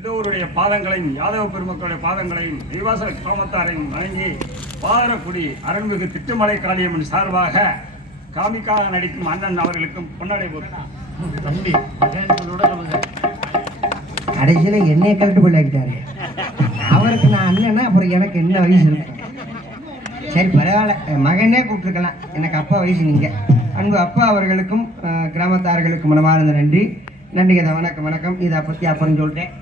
எல்லோருடைய பாதங்களையும் யாதவ பெருமக்களுடைய பாதங்களையும் நெய்வாசல் கிராமத்தாரையும் வணங்கி பாதரக்குடி அருள்மிகு திட்டுமலை காளியம்மன் சார்பாக காமிக்காக நடிக்கும் அண்ணன் அவர்களுக்கும் பொன்னடை தம்பி கடைசியில் என்னைய கரெக்ட் பிள்ளைக்கிட்டாரு அவருக்கு நான் அண்ணனா அப்புறம் எனக்கு என்ன வயசு? இருக்கும் சரி பரவாயில்ல. என் மகனே கூப்பிட்டுருக்கலாம். எனக்கு அப்பா வயசு நீங்கள் அன்பு அப்பா அவர்களுக்கும் கிராமத்தார்களுக்கும் மனமார்ந்த நன்றி. நன்றி கதை வணக்கம் வணக்கம். இதை பற்றி அப்புறம் சொல்லிட்டேன்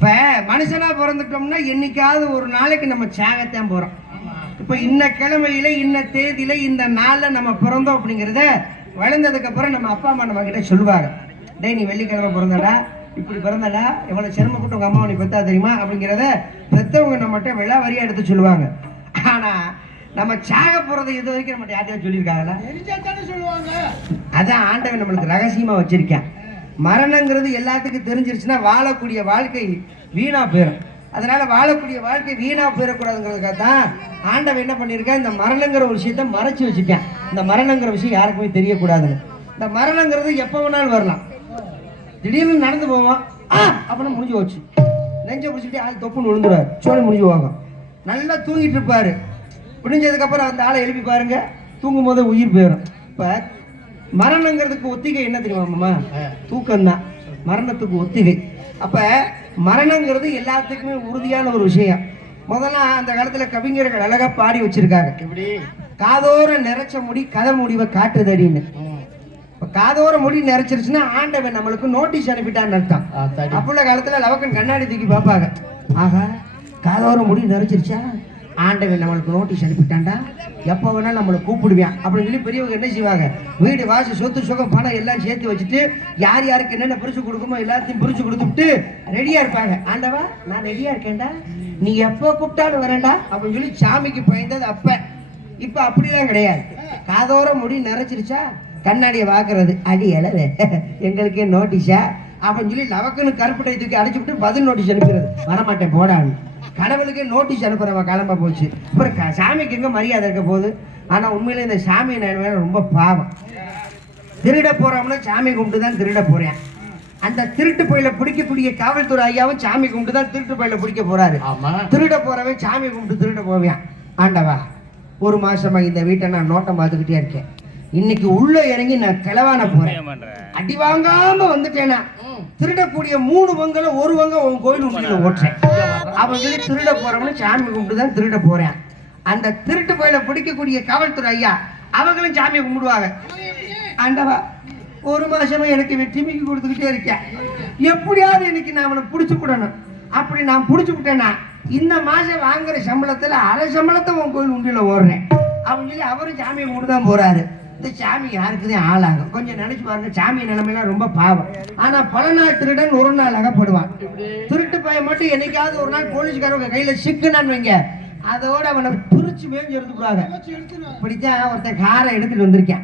இப்போ மனுஷனாக பிறந்துட்டோம்னா என்னைக்காவது ஒரு நாளைக்கு நம்ம சாகத்தான் போகிறோம் இப்போ இன்ன கிழமையில இன்ன தேதியில இந்த நாளில் நம்ம பிறந்தோம் அப்படிங்கிறத வளர்ந்ததுக்கு அப்புறம் நம்ம அப்பா அம்மா நம்ம கிட்ட சொல்லுவாங்க டேய் நீ வெள்ளிக்கிழமை பிறந்தடா. இப்படி பிறந்தடா. எவ்வளோ சிரமப்பட்டு உங்கள் அம்மா உனக்கு பெத்தா தெரியுமா? அப்படிங்கிறத பெத்தவங்க நம்மகிட்ட விழா வரியா எடுத்து சொல்லுவாங்க. ஆனால் நம்ம சாக போகிறத இது வரைக்கும் நம்ம யார்ட்டையாவது சொல்லியிருக்காங்களா? அதான் ஆண்டவன் நம்மளுக்கு ரகசியமா வச்சிருக்கேன். மரணங்கிறது எல்லாத்துக்கும் தெரிஞ்சிருச்சுன்னா வாழக்கூடிய வாழ்க்கை வீணா போயிடும் அதனால வாழக்கூடிய வாழ்க்கை வீணா போயிடக்கூடாதுங்கிறதுக்காக தான் ஆண்டவன் என்ன பண்ணியிருக்கேன் இந்த மரணங்கிற ஒரு விஷயத்த மறைச்சு வச்சுருக்கேன் இந்த மரணங்கிற விஷயம் யாருக்குமே தெரியக்கூடாதுன்னு. இந்த மரணங்கிறது எப்போ வேணாலும் வரலாம். திடீர்னு நடந்து போவோம். ஆ அப்படின்னு முடிஞ்சு போச்சு. நெஞ்ச பிடிச்சிட்டு ஆள் தொப்புன்னு விழுந்துருவார். சோழி முடிஞ்சு போவாங்க. நல்லா தூங்கிட்டு இருப்பாரு. முடிஞ்சதுக்கப்புறம் அந்த ஆளை எழுப்பி பாருங்க. தூங்கும் போது உயிர் போயிடும் இப்போ மரணங்கிறதுக்கு ஒத்திகை என்ன தெரியுமாம்மா தூக்கம்தான். மரணத்துக்கு ஒத்திகை. அப்போ மரணங்கிறது எல்லாத்துக்குமே உறுதியான ஒரு விஷயம். முதல்ல அந்த காலத்தில் கவிஞர்கள் அழகாக பாடி வச்சிருக்காங்க. இப்படி காதோர நிறைச்ச முடி கதை முடிவை காட்டுதடின்னு இப்போ காதோர முடி நிறைச்சிருச்சுன்னா ஆண்டவன் நம்மளுக்கு நோட்டீஸ் அனுப்பிட்டான்னு அர்த்தம். ஆத்தாடி. அப்புள்ள காலத்துல லவக்கன் கண்ணாடி தூக்கி பார்ப்பாங்க. ஆகா காதோர முடி நிறைச்சிருச்சா? ஆண்டவன் நம்மளுக்கு நோட்டீஸ் அனுப்பிட்டான்டா. எப்போ வேணாலும் நம்மளை கூப்பிடுவேன். அப்படின்னு சொல்லி பெரியவங்க என்ன செய்வாங்க? வீடு வாசி சொத்து சுகம் பணம் எல்லாம் சேர்த்து வச்சுட்டு யார் யாருக்கு என்னென்ன பிரிச்சு கொடுக்குமோ எல்லாத்தையும் பிரிச்சு கொடுத்துட்டு ரெடியாக இருப்பாங்க. ஆண்டவா நான் ரெடியாக இருக்கேன்டா. நீ எப்போ கூப்பிட்டாலும் வரேன்டா. அப்படின்னு சொல்லி சாமிக்கு பயந்தது அப்போ. இப்போ அப்படிலாம் கிடையாது. காதோர முடி நிறைச்சிருச்சா கண்ணாடியை பார்க்கறது அடி இளவு. எங்களுக்கே நோட்டீஸா அப்படின்னு சொல்லி லவக்குன்னு கருப்பட்டை தூக்கி அடிச்சு விட்டு பதில் நோட்டீஸ் அனுப்புறது வரமாட்டேன் போடான்னு. கடவுளுக்கே நோட்டீஸ் அனுப்புறவ கிளம்ப போச்சு. அப்புறம் சாமிக்கு எங்க மரியாதை இருக்க போகுது? ஆனா உண்மையிலே இந்த சாமி நான் ரொம்ப பாவம். திருட போறோம்னா சாமி கும்பிட்டு தான் திருட போறேன். அந்த திருட்டு பயில பிடிக்கக்கூடிய காவல்துறை ஐயாவும் சாமி கும்பிட்டு தான் திருட்டு பயில பிடிக்க போறாரு. திருட போறவன் சாமி கும்பிட்டு திருட போவேன். ஆண்டவா ஒரு மாசமா இந்த வீட்டை நான் நோட்டம் பார்த்துக்கிட்டே இருக்கேன். இன்னைக்கு உள்ள இறங்கி நான் கிளவான போறேன். அடி வாங்காம வந்துட்டேனா? திருடக்கூடிய மூணு பங்குல ஒரு பங்க உன் கோயில் உண்டியில ஓட்டுறேன். அவன் சொல்லி திருட போறவனு சாமி கும்பிட்டு தான் திருட போறேன். அந்த திருட்டு போயில பிடிக்கக்கூடிய காவல்துறை ஐயா அவங்களும் சாமி கும்பிடுவாங்க. ஆண்டவா ஒரு மாசமா எனக்கு வெற்றி மிக்கி கொடுத்துக்கிட்டே இருக்கேன். எப்படியாவது இன்னைக்கு நான் அவனை பிடிச்சு விடணும். அப்படி நான் பிடிச்சு விட்டேன்னா இந்த மாசம் வாங்குற சம்பளத்துல அரை சம்பளத்தை உன் கோயில் உண்டியில ஓடுறேன். அப்படின்னு சொல்லி அவரும் சாமியை கும்பிட்டு தான் போறாரு. இந்த சாமி யாருக்குதான் ஆளாகும் கொஞ்சம் நினைச்சு பாருங்க சாமி நிலைமையெல்லாம் ரொம்ப பாவம். ஆனா பல நாள் திருடன் ஒரு நாள் அகப்படுவான் திருட்டு பையன் மட்டும் என்னைக்காவது ஒரு நாள் போலீஸ்காரங்க கையில சிக்குனான்னு வைங்க. அதோட அவனை பிரிச்சு மேய்ஞ்சு எடுத்துக்கிறாங்க இப்படித்தான் ஒருத்தன் காரை எடுத்துட்டு வந்திருக்கேன்.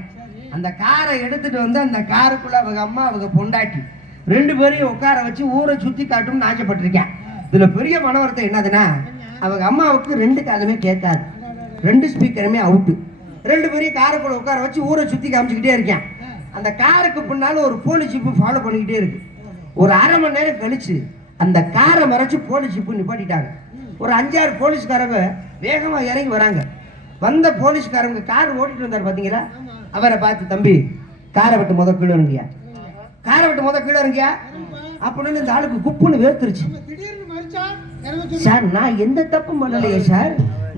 அந்த காரை எடுத்துட்டு வந்து அந்த காருக்குள்ள அவங்க அம்மா அவங்க பொண்டாட்டி ரெண்டு பேரையும் உட்கார வச்சு ஊரை சுத்தி காட்டும்னு ஆசைப்பட்டிருக்கேன். இதுல பெரிய மனவரத்தை என்னதுன்னா அவங்க அம்மாவுக்கு ரெண்டு காதுமே கேட்காது. ரெண்டு ஸ்பீக்கருமே அவுட்டு ரெண்டு பேரையும் காருக்குள்ள உட்கார வச்சு ஊரை சுற்றி காமிச்சிக்கிட்டே இருக்கேன். அந்த காருக்கு பின்னால் ஒரு போலீஸ் ஜீப்பு ஃபாலோ பண்ணிக்கிட்டே இருக்கு. ஒரு அரை மணி நேரம் கழிச்சு அந்த காரை மறைச்சு போலீஸ் ஜீப்பு நிப்பாட்டிட்டாங்க. ஒரு அஞ்சாறு போலீஸ்காரங்க வேகமாக இறங்கி வராங்க. வந்த போலீஸ்காரங்க கார் ஓட்டிட்டு வந்தார் பார்த்தீங்களா அவரை பார்த்து தம்பி காரை விட்டு முத கீழே இருங்கியா காரை விட்டு முத கீழே இருங்கியா அப்படின்னு இந்த ஆளுக்கு குப்புன்னு வேர்த்துருச்சு. சார் நான் எந்த தப்பும் பண்ணலையே சார்.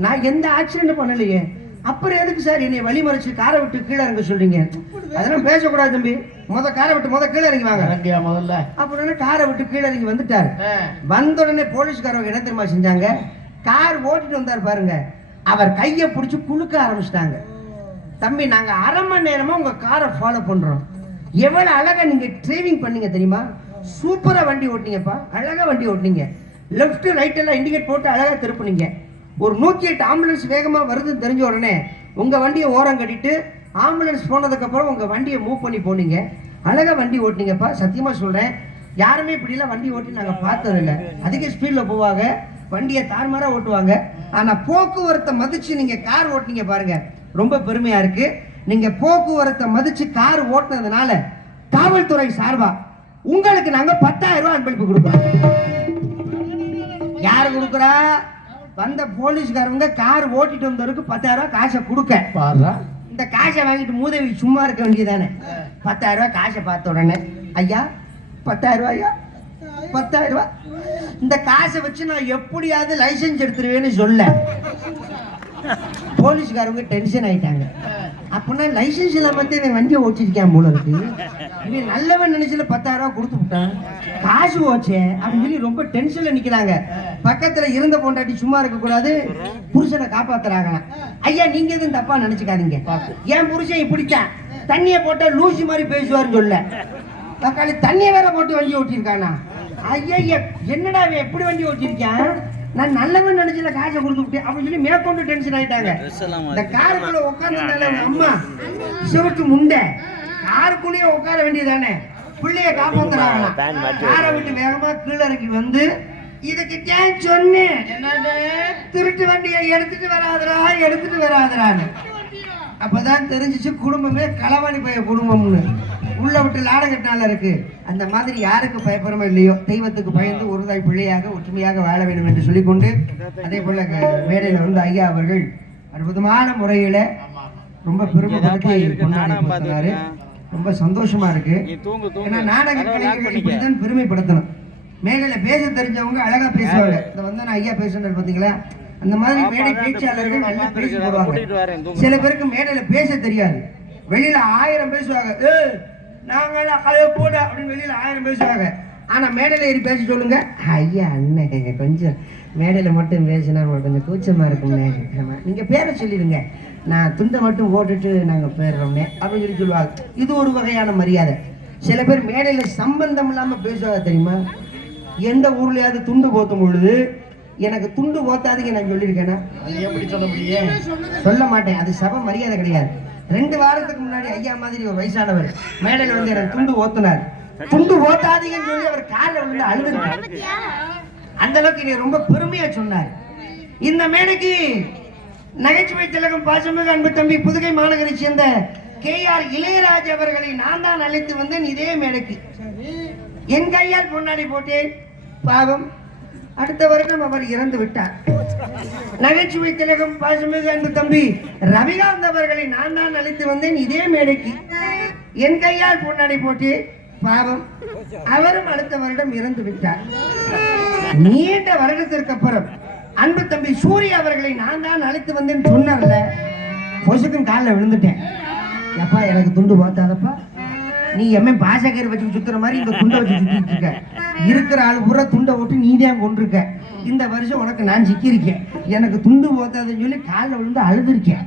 நான் எந்த ஆக்சிடென்ட் பண்ணலையே. அப்புறம் எதுக்கு சார் என்னை வழி மறைச்சு காரை விட்டு கீழே இறங்க சொல்றீங்க? அதெல்லாம் பேசக்கூடாது தம்பி. முத காரை விட்டு முத கீழே இறங்கி வாங்க. முதல்ல? அப்படின்னு காரை விட்டு கீழே இறங்கி வந்துட்டாரு. வந்த உடனே போலீஸ்காரங்க என்ன தெரியுமா செஞ்சாங்க? கார் ஓட்டிட்டு வந்தார் பாருங்க. அவர் கையை பிடிச்சி குலுக்க ஆரம்பிச்சிட்டாங்க. தம்பி நாங்க அரை மணி நேரமா உங்க காரை ஃபாலோ பண்றோம். எவ்வளவு அழகா நீங்க டிரைவிங் பண்ணீங்க தெரியுமா? சூப்பரா வண்டி ஓட்டினீங்கப்பா. அழகா வண்டி ஓட்டினீங்க. லெஃப்ட் ரைட் எல்லாம் இண்டிகேட் போட்டு அழகா திருப்புனீங்க. ஒரு நூற்றி எட்டு ஆம்புலன்ஸ் வேகமாக வருதுன்னு தெரிஞ்ச உடனே உங்கள் வண்டியை ஓரம் கட்டிட்டு ஆம்புலன்ஸ் போனதுக்கப்புறம் உங்கள் வண்டியை மூவ் பண்ணி போனீங்க. அழகாக வண்டி ஓட்டினீங்கப்பா. சத்தியமாக சொல்கிறேன் யாருமே இப்படிலாம் வண்டி ஓட்டி நாங்கள் பார்த்ததில்ல அதிக ஸ்பீடில் போவாங்க. வண்டியை தார்மாராக ஓட்டுவாங்க. ஆனால் போக்குவரத்தை மதித்து நீங்கள் கார் ஓட்டுனீங்க பாருங்கள் ரொம்ப பெருமையாக இருக்குது நீங்கள் போக்குவரத்தை மதித்து கார் ஓட்டுனதுனால காவல்துறை சார்பாக உங்களுக்கு நாங்கள் பத்தாயிரம் ரூபாய் அன்பளிப்பு கொடுக்குறோம். யார் கொடுக்குறா? வந்த போலீஸ்காரங்க கார் ஓட்டிட்டு வந்தவருக்கு பத்தாயிரம் ரூபாய் காசை கொடுக்க. பாருடா இந்த காசை வாங்கிட்டு மூதவி சும்மா இருக்க வேண்டியதானே பத்தாயிரம் ரூபாய் காசை பார்த்த உடனே ஐயா பத்தாயிரம் ரூபாயா? பத்தாயிரம் ரூபாய் இந்த காசை வச்சு நான் எப்படியாவது லைசென்ஸ் எடுத்துருவேன்னு சொல்ல. போலீஸ்காரங்க டென்ஷன் ஆயிட்டாங்க. அப்படின்னா லைசன்ஸ் இல்லாம இவன் வண்டியை ஓட்டிருக்கான் போல இருக்கு. இவன் நல்லவன் நினைச்சல பத்தாயிரம் ரூபா கொடுத்து விட்டான். காசு ஓச்சே அப்படின்னு சொல்லி ரொம்ப டென்ஷன்ல நிக்கிறாங்க. பக்கத்துல இருந்த பொண்டாட்டி சும்மா இருக்க கூடாது புருஷனை காப்பாத்துறாங்களாம். ஐயா நீங்க எதுவும் தப்பா நினைச்சுக்காதீங்க. என் புருஷன் இப்படித்தான். தண்ணியை போட்டா லூசி மாதிரி பேசுவாருன்னு சொல்ல. தக்காளி தண்ணியை வேற போட்டு வண்டி ஓட்டியிருக்கானா? ஐயா என்னடா இவன் எப்படி வண்டி ஓட்டியிருக்கான்? நான் நல்லவன் நினைச்சல காசை கொடுத்து விட்டேன். அப்படின்னு சொல்லி மேற்கொண்டு டென்ஷன் ஆயிட்டாங்க. இந்த காருக்குள்ள உட்கார்ந்ததால அம்மா சிவக்கு முண்டை. காருக்குள்ளேயே உட்கார வேண்டியதானே பிள்ளைய காப்பாத்துறாங்களாம் காரை விட்டு வேகமா கீழே இறக்கி வந்து இதுக்கு ஏன் சொன்னேன்? என்னது? திருட்டு வண்டியை எடுத்துட்டு வராதடா எடுத்துட்டு வராதடான்னு. அப்பதான் தெரிஞ்சிச்சு குடும்பமே களவாணி பைய குடும்பம்னு. உள்ள விட்டு லாடகட்டினால இருக்கு. அந்த மாதிரி யாருக்கு பயப்படுறோமோ இல்லையோ தெய்வத்துக்கு பயந்து ஒரு தாய் பிள்ளையாக ஒற்றுமையாக வாழ வேண்டும் என்று சொல்லிக்கொண்டு அதே போல மேடையில வந்து ஐயா அவர்கள் அற்புதமான முறையில ரொம்ப பெருமைப்படுத்தி ரொம்ப சந்தோஷமா இருக்கு. ஏன்னா நாடக கலைஞர்கள் இப்படித்தான் பெருமைப்படுத்தணும். மேடையில பேச தெரிஞ்சவங்க அழகா பேசுவாங்க. இந்த வந்து நான் ஐயா பேசுனது பாத்தீங்களா? அந்த மாதிரி மேடை பேச்சாளர்கள் நல்லா பேசி போடுவாங்க. சில பேருக்கு மேடையில பேச தெரியாது. வெளியில ஆயிரம் பேசுவாங்க. ஏ நாங்களாம் கலைய போட அப்படின்னு வெளியில ஆயிரம் பேசுவாங்க. ஆனா மேடையில ஏறி பேச சொல்லுங்க. ஐயா அண்ணன் கொஞ்சம் மேடையில மட்டும் பேசினா உங்களுக்கு கொஞ்சம் கூச்சமா இருக்கும்னே. நீங்க பேரை சொல்லிடுங்க. நான் துண்டை மட்டும் போட்டுட்டு நாங்க போயிடுறோம்னே அப்படின்னு சொல்லி சொல்லுவாங்க. இது ஒரு வகையான மரியாதை. சில பேர் மேடையில சம்பந்தம் இல்லாம பேசுவாங்க தெரியுமா? எந்த ஊர்லயாவது துண்டு போத்தும் பொழுது எனக்கு துண்டு போத்தாதீங்க நான் சொல்லியிருக்கேனா? எப்படி சொல்ல முடியும்? சொல்ல மாட்டேன். அது சபை மரியாதை கிடையாது. ரெண்டு வாரத்துக்கு முன்னாடி ஐயா மாதிரி ஒரு வயசானவர் மேடையில வந்து எனக்கு துண்டு ஓத்துனார். துண்டு ஓத்தாதீங்கன்னு சொல்லி அவர் காலில் விழுந்து அழுதுட்டார் அந்த அளவுக்கு நீ ரொம்ப பெருமையா சொன்னார். இந்த மேடைக்கு நகைச்சுவை திலகம் பாசமிகு அன்பு தம்பி புதுகை மாநகரை சேர்ந்த கே ஆர் இளையராஜ் அவர்களை நான் தான் அழைத்து வந்தேன் இதே மேடைக்கு. என் கையால் பொன்னாடி போட்டேன். பாவம். அடுத்த வருடம் அவர் இறந்து விட்டார். நகைச்சுவை திலகம் பாசமிகு அன்பு தம்பி ரவிகாந்த் அவர்களை நான் தான் அழைத்து வந்தேன். இதே மேடைக்கு என் கையால் பொன்னாடி போட்டு பாவம் அவரும் அடுத்த வருடம் இறந்து விட்டார். நீண்ட வருடத்திற்கு அப்புறம் அன்பு தம்பி சூரிய அவர்களை நான் தான் அழைத்து வந்தேன்னு சொன்னார்ல பொசுக்கும் காலில் விழுந்துட்டேன். எப்பா எனக்கு துண்டு பார்த்தாதப்பா. நீ எம்மே பாசக்கயிறு வச்சு சுத்துற மாதிரி இந்த துண்டை வச்சு சுத்திட்டு இருக்க. இருக்கிற ஆளு பூரா துண்டை ஓட்டு நீ தான் கொண்டிருக்க இந்த வருஷம் உனக்கு நான் சிக்கியிருக்கேன். எனக்கு துண்டு போத்தாதுன்னு சொல்லி காலில் விழுந்து அழுதுருக்கேன்.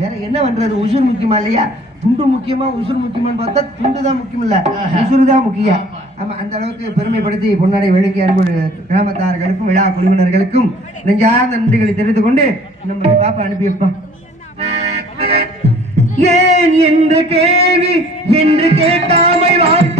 வேற என்ன பண்றது? உசுர் முக்கியமா இல்லையா? துண்டு முக்கியமா உசுர் முக்கியமான்னு பார்த்தா துண்டு தான் முக்கியம் இல்ல உசுறு தான் முக்கியம். ஆமா அந்த அளவுக்கு பெருமைப்படுத்தி பொன்னாடை வெளுக்கி அன்பு கிராமத்தார்களுக்கும் விழா குழுவினர்களுக்கும் நெஞ்சார்ந்த நன்றிகளை தெரிவித்துக் கொண்டு நம்ம பாப்பா அனுப்பி வைப்போம் ஏன் என்று கேள்வி என்று கேட்காமல் வாழ்க்கை